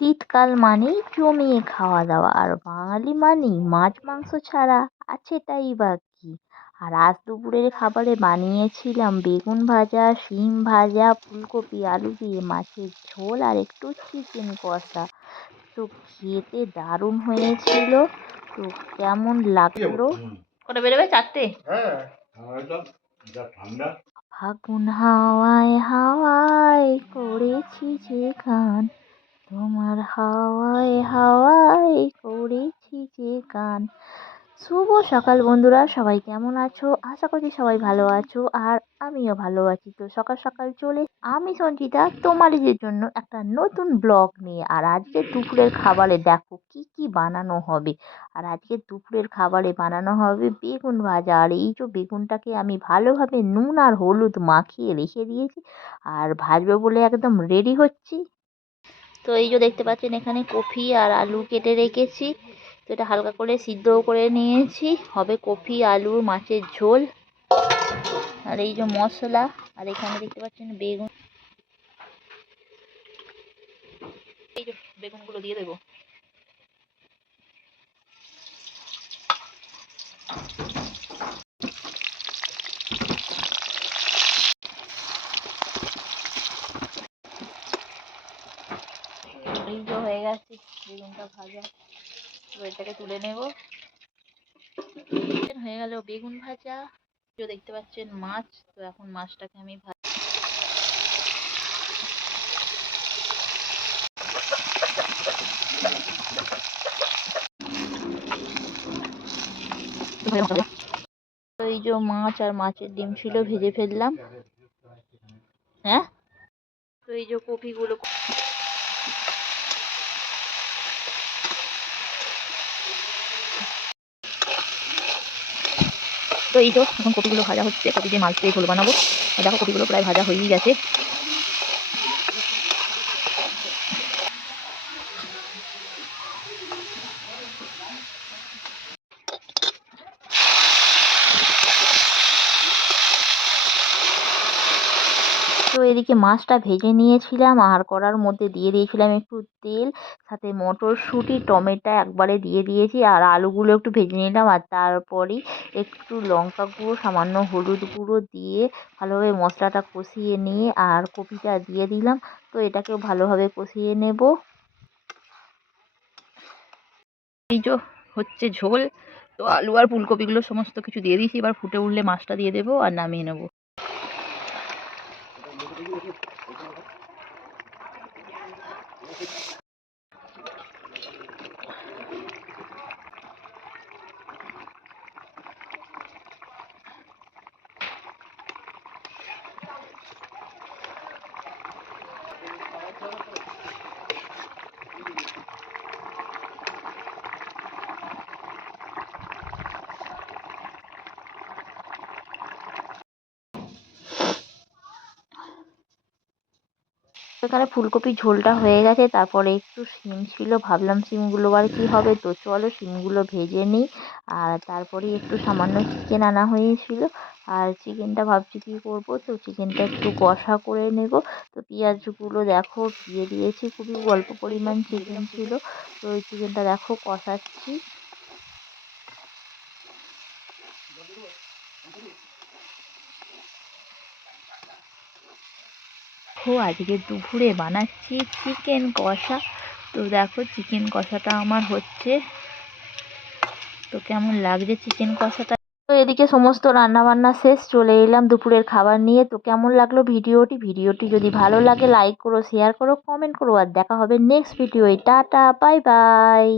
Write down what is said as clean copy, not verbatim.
শীতকাল মানেই জমিয়ে খাওয়া দাওয়া, আর বাঙালি মানেই মাছ মাংস ছাড়া আছেটাই বা কী। আর আজ দুপুরের খাবারে বানিয়েছিলাম বেগুন ভাজা, শিম ভাজা, ফুলকপি আলু দিয়ে মাছের ঝোল আর একটু চিকেন কষা। তো খেতে দারুণ হয়েছিল। তো কেমন লাগলো? কটা বেরোবে? 4টে। ফাগুন হাওয়ায় হাওয়ায় করেছি যে গান, তোমার হাওয়ায় হাওয়ায় করেছি যে গান। শুভ সকাল বন্ধুরা, সবাই কেমন আছো? আশা করছি সবাই ভালো আছো, আর আমিও ভালো আছি। তো সকাল সকাল চলে আমি সঞ্চিতা তোমাদের জন্য একটা নতুন ব্লগ নিয়ে। আর আজকে দুপুরের খাবারে দেখো কি কি বানানো হবে। আর আজকে দুপুরের খাবারে বানানো হবে বেগুন ভাজা। আর এই যে বেগুনটাকে আমি ভালোভাবে নুন আর হলুদ মাখিয়ে রেখে দিয়েছি, আর ভাজবো বলে একদম রেডি হচ্ছি। তো এই যে দেখতে পাচ্ছেন এখানে কপি আর আলু কেটে রেখেছি। তো এটা হালকা করে সিদ্ধও করে নিয়েছি, হবে কপি আলু মাছের ঝোল। আর এই যে মশলা, আর এখানে দেখতে পাচ্ছেন বেগুন। এই যে বেগুনগুলো দিয়ে দেবো। এই যে হয়ে গেছে বেগুনটা ভাজা। তো এটাকে তুলে নেব। হয়ে গেল বেগুন ভাজা। তো দেখতে পাচ্ছেন মাছ। তো এখন মাছটাকে আমি তো এই যে মাছ আর মাছের ডিম ছিল, ভেজে ফেললাম। হ্যাঁ, তো এই যে কপিগুলো, তো এই তো এখন কপিগুলো ভাজা হচ্ছে। কপি দিয়ে মাছ দিয়ে ঝোল বানাবো। দেখো কপিগুলো প্রায় ভাজা হয়েই গেছে। তো এদিকে মাছটা ভেজে নিয়েছিলাম, আর কড়ার মধ্যে দিয়ে দিয়েছিলাম একটু তেল, সাথে মটরশুঁটি টমেটো একবারে দিয়ে দিয়েছি, আর আলুগুলো একটু ভেজে নিলাম। আর তারপরেই একটু লঙ্কা গুঁড়ো সামান্য হলুদ গুঁড়ো দিয়ে ভালোভাবে মশলাটা কষিয়ে নিয়ে আর কপিটা দিয়ে দিলাম। তো এটাকেও ভালোভাবে কষিয়ে নেব। এই যে হচ্ছে ঝোল। তো আলু আর ফুলকপিগুলো সমস্ত কিছু দিয়ে দিয়েছি, এবার ফুটে উঠলে মাছটা দিয়ে দেবো আর নামিয়ে নেবো। এখানে ফুলকপির ঝোলটা হয়ে গেছে। তারপরে একটু শিম ছিল, ভাবলাম শিমগুলো আর কি হবে, তো চলো শিমগুলো ভেজে নিই। আর তারপরে একটু সামান্য চিকেন আনা হয়েছিল, আর চিকেনটা ভাবছি কী করবো, তো চিকেনটা একটু কষা করে নেব। তো পেঁয়াজগুলো দেখো দিয়ে দিয়েছি, খুবই অল্প পরিমাণ চিকেন ছিল। তো ওই চিকেনটা দেখো কষাচ্ছি। আজকে দুপুরে বানাচ্ছি চিকেন কষা। তো দেখো চিকেন কষাটা আমার হচ্ছে। তো কেমন লাগছে চিকেন কষাটা? তো এদিকে সমস্ত রান্না বান্না শেষ, চলে এলাম দুপুরের খাবার নিয়ে। তো কেমন লাগলো ভিডিওটি যদি ভালো লাগে লাইক করো, শেয়ার করো, কমেন্ট করো। আর দেখা হবে নেক্সট ভিডিওয়ে। Tata, bye by.